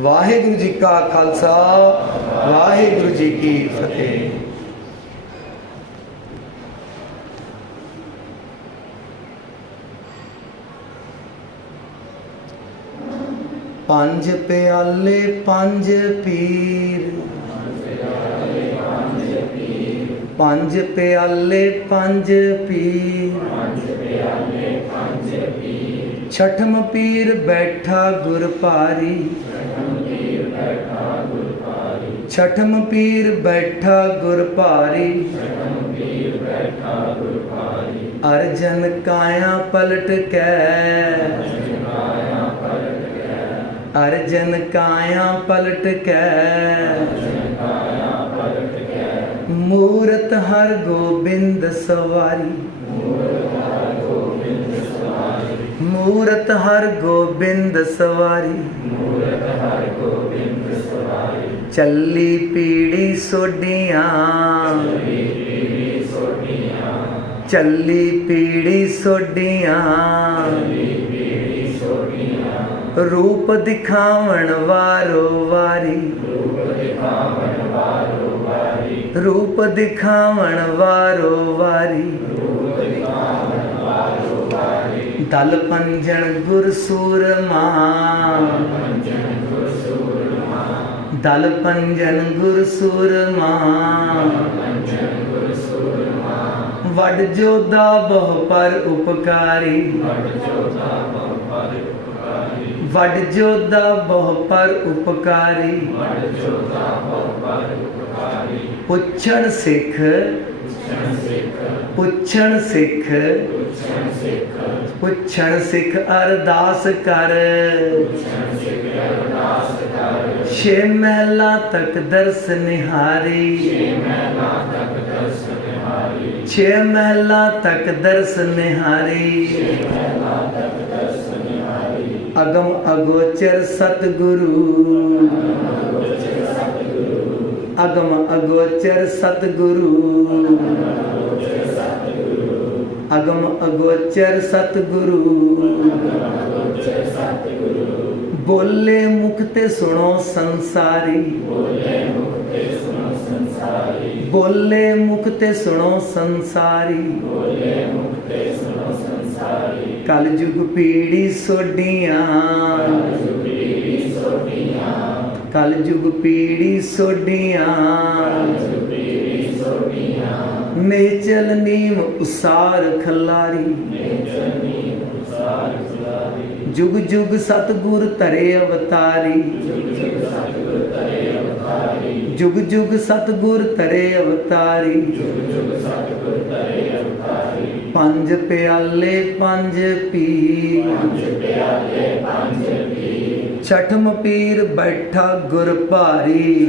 ਵਾਹਿਗੁਰੂ ਜੀ ਕਾ ਖਾਲਸਾ, ਵਾਹਿਗੁਰੂ ਜੀ ਕੀ ਫਤਿਹ। ਪੰਜ ਪਿਆਲੇ, ਪੰਜ ਪੀਰ। ਪੰਜ ਪਿਆਲੇ, ਪੰਜ ਪੀਰ। ਛਠਮ ਪੀਰ ਬੈਠਾ ਗੁਰ ਭਾਰੀ ਛਠਮ ਪੀਰ ਬੈਠਾ ਗੁਰ ਭਾਰੀ। ਅਰਜਨ ਕਾਇਆ ਪਲਟ ਕੈ। ਅਰਜਨ ਕਾਇਆ ਪਲਟ ਕੈ। ਮੂਰਤ ਹਰ ਗੋਬਿੰਦ ਸਵਾਰੀ। ਮੂਰਤ ਹਰ ਗੋਬਿੰਦ ਸਵਾਰੀ। ਚੱਲੀ ਪੀੜੀ ਸੋਡੀਆਂ ਚੱਲੀ ਪੀੜੀ ਸੋਡੀਆਂ ਰੂਪ ਦਿਖਾਵਣ ਵਾਰੋ ਵਾਰੀ। ਰੂਪ ਦਿਖਾਵਣ ਵਾਰੋ ਵਾਰੀ। ਦਲ ਪੰਜਣ ਗੁਰ ਸੂਰਮਾ ਦਲ ਪੰਜਨ ਗੁਰ ਸੂਰਮਾ ਵੱਡ ਜੋਦਾ ਬਹੁ ਪਰ ਉਪਕਾਰੀ। ਵੱਡ ਜੋਦਾ ਬਹੁ ਪਰ ਉਪਕਾਰੀ। ਪੁੱਛਣ ਸਿੱਖ। ਪੁੱਛਣ ਸਿੱਖ। ਪੁੱਛਣ ਸਿੱਖ ਅਰਦਾਸ ਕਰ। ਛੇ ਮਹਿਲਾ ਤੱਕ ਦਰਸ ਨਿਹਾਰੀ। ਛੇ ਮਹਿਲਾ ਤੱਕ ਦਰਸ ਨਿਹਾਰੀ। ਅਗਮ ਅਗੋਚਰ ਸਤਿਗੁਰੂ। ਅਗਮ ਅਗੋਚਰ ਸਤਿਗੁਰੂ। ਅਗਮ ਅਗੋਚਰ ਸਤਿਗੁਰੂ। ਸੋਚੈ ਸਤਿਗੁਰੂ ਬੋਲੇ ਮੁਖ ਤੇ ਸੁਣੋ ਸੰਸਾਰੀ। ਬੋਲੇ ਮੁਖ ਤੇ ਸੁਣੋ ਸੰਸਾਰੀ। ਬੋਲੇ ਮੁਖ ਤੇ ਸੁਣੋ ਸੰਸਾਰੀ ਬੋਲੇ ਮੁਖ ਤੇ ਕਲਯੁਗ ਪੀੜੀ ਸੋਡੀਆਂ ਕਲਯੁਗ ਨੀਮ ਉਸਾਰ ਖਲਾਰੀ। ਜੁਗ ਜੁਗ ਸਤਗੁਰ ਧਰੇ ਅਵਤਾਰੀ। ਜੁਗ ਜੁਗ ਸਤਗੁਰ ਧਰੇ ਅਵਤਾਰੀ। ਪੰਜ ਪਿਆਲੇ ਪੰਜ ਪੀ ਛਠਮ ਪੀਰ ਬੈਠਾ ਗੁਰ ਭਾਰੀ।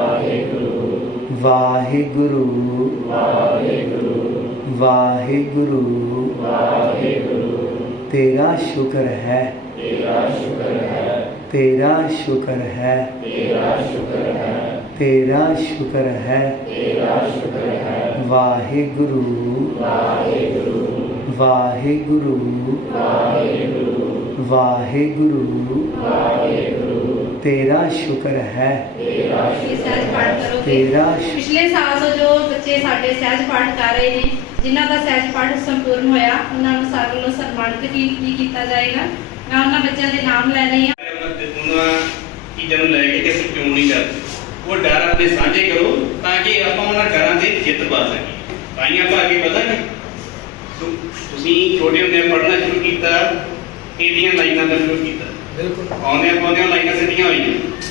ਵਾਹਿਗੁਰੂ। ਵਾਹਿਗੁਰੂ। ਤੇਰਾ ਸ਼ੁਕਰ ਹੈ। ਤੇਰਾ ਸ਼ੁਕਰ ਹੈ। ਤੇਰਾ ਸ਼ੁਕਰ ਹੈ। ਤੇਰਾ ਸ਼ੁਕਰ ਹੈ। ਵਾਹਿਗੁਰੂ। ਵਾਹਿਗੁਰੂ। ਵਾਹਿਗੁਰੂ। ਤੇਰਾ ਸ਼ੁਕਰ ਹੈ। ਸਹਿਜ ਪਾਠ ਤੇਰਾ ਪਿਛਲੇ ਸਾਲ ਤੋਂ ਜੋ ਬੱਚੇ ਸਾਡੇ ਸਹਿਜ ਪਾਠ ਕਰ ਰਹੇ ਨੇ ਜਿਨ੍ਹਾਂ ਦਾ ਸਹਿਜ ਪਾਠ ਸੰਪੂਰਨ ਹੋਇਆ ਉਹਨਾਂ ਨੂੰ ਸਾਰਿਆਂ ਨੂੰ ਸਨਮਾਨਿਤ ਕੀ ਕੀ ਕੀਤਾ ਜਾਏਗਾ। ਮੈਂ ਉਹਨਾਂ ਬੱਚਿਆਂ ਦੇ ਨਾਮ ਲੈ ਰਹੀ ਹਾਂ। ਉਹਨਾਂ ਨੂੰ ਲੈ ਕੇ ਕਿ ਅਸੀਂ ਕਿਉਂ ਨਹੀਂ ਕਰਦੇ ਉਹ ਡਰ ਆਪਣੇ ਸਾਂਝੇ ਕਰੋ ਤਾਂ ਕਿ ਆਪਾਂ ਉਹਨਾਂ ਡਰਾਂ ਤੇ ਜਿੱਤ ਪਾ ਸਕੀਏ। ਤਾਂ ਹੀ ਆਪਾਂ ਅੱਗੇ ਵਧਾਂਗੇ ਤੁਸੀਂ ਛੋਟੇ ਹੁੰਦੇ ਪੜ੍ਹਨਾ ਸ਼ੁਰੂ ਕੀਤਾ ਇਹਦੀਆਂ ਲਾਈਨਾਂ ਤੋਂ ਸ਼ੁਰੂ ਕੀਤਾ। ਬਿਲਕੁਲ। ਆਉਂਦਿਆਂ ਪਾਉਂਦਿਆਂ ਲਾਈਨਾਂ ਸਿੱਧੀਆਂ ਹੋਈਆਂ।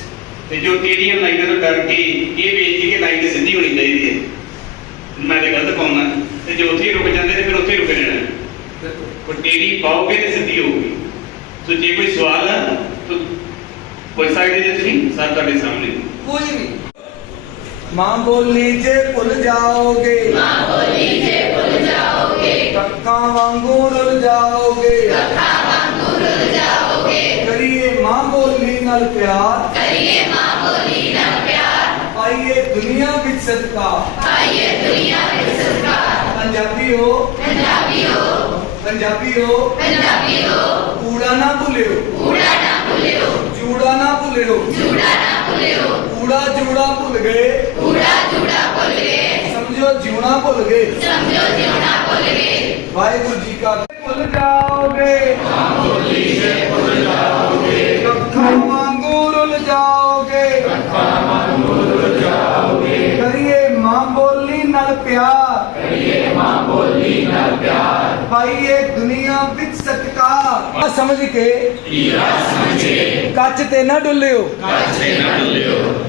ਤੇ ਜੋ ਤੇਰੀਆਂ ਲਾਈਨਾਂ ਤੋਂ ਡਰ ਕੇ ਇਹ ਵੇਚ ਕੇ ਲਾਈਨ ਸਿੱਧੀ ਹੋਣੀ ਚਾਹੀਦੀ ਹੈ। ਮੈਂ ਤੇ ਗਲਤ ਪਾਉਣਾ ਤੇ ਜੇ ਉੱਥੇ ਰੁਕ ਜਾਂਦੇ ਤੇ ਫਿਰ ਉੱਥੇ ਹੀ ਰੁਕ ਜਾਣਾ। ਉਹ ਟੇੜੀ ਪਾਓਗੇ ਤੇ ਸਿੱਧੀ ਹੋਊਗੀ। ਸੋ ਜੇ ਕੋਈ ਸਵਾਲ ਹੈ ਤਾਂ ਪੁੱਛ ਸਕਦੇ ਜੇ ਤੁਸੀਂ ਸਰ ਤੁਹਾਡੇ ਸਾਹਮਣੇ। ਕੋਈ ਵੀ। ਮਾਂ ਬੋਲੀ ਜੇ ਭੁੱਲ ਜਾਓਗੇ। ਮਾਂ ਬੋਲੀ ਜੇ ਭੁੱਲ ਜਾਓਗੇ। ਕੱਖਾਂ ਵਾਂਗੂ ਰੁੱਲ ਜਾਓਗੇ। ਨਾਲ ਪਿਆਰ ਕਰੀਏ ਮਾਂ ਬੋਲੀ ਨਾਲ ਪਿਆਰ ਪਾਈਏ ਦੁਨੀਆ ਵਿੱਚ ਸਦਕਾ ਪਾਈਏ ਦੁਨੀਆ ਵਿੱਚ ਸਦਕਾ ਪੰਜਾਬੀ ਹੋ ਪੰਜਾਬੀ ਹੋ ਪੰਜਾਬੀ ਹੋ ਪੰਜਾਬੀ ਹੋ ਕੂੜਾ ਨਾ ਭੁੱਲਿਓ ਕੂੜਾ ਨਾ ਭੁੱਲਿਓ ਜੂੜਾ ਨਾ ਭੁੱਲਿਓ ਕੂੜਾ ਜੂੜਾ ਭੁੱਲ ਗਏ ਕੂੜਾ ਜੂੜਾ ਭੁੱਲ ਗਏ ਸਮਝੋ ਜਿਉਣਾ ਭੁੱਲ ਗਏ ਸਮਝੋ ਜਿਉਣਾ ਭੁੱਲ ਗਏ ਵਾਹਿਗੁਰੂ ਜੀ ਕਾ ਭੁੱਲ ਜਾਓਗੇ ਮਾਂ ਬੋਲੀ ਜੇ ਭੁੱਲ ਜਾਓਗੇ प्यार। दुनिया सत्कार समझ के? कच ते ना डुलियो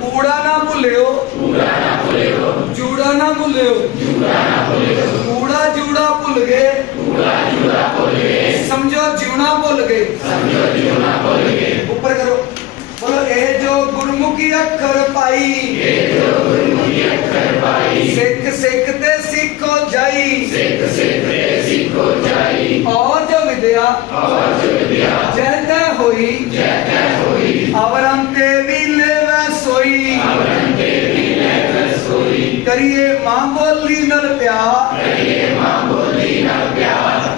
कूड़ा ना भूलियो जूड़ा ना भूलो कूड़ा जूड़ा भूल गए। समझो जीना भूल गए। उपर करो। बोलो ए जो गुरमुखी अखर पाई ਵਿਦਿਆ ਔਰ ਜੋ ਵਿਦਿਆ ਜੈ ਤੈ ਹੋਈ ਜੈ ਤੈ ਹੋਈ ਅਵਰੰ ਤੇ ਵਿਲੇ ਵੈ ਸੋਈ ਅਵਰੰ ਤੇ ਵਿਲੇ ਵੈ ਸੋਈ ਕਰੀਏ ਮਾਂ ਬੋਲੀ ਨਾਲ ਪਿਆਰ ਕਰੀਏ ਮਾਂ ਬੋਲੀ ਨਾਲ ਪਿਆਰ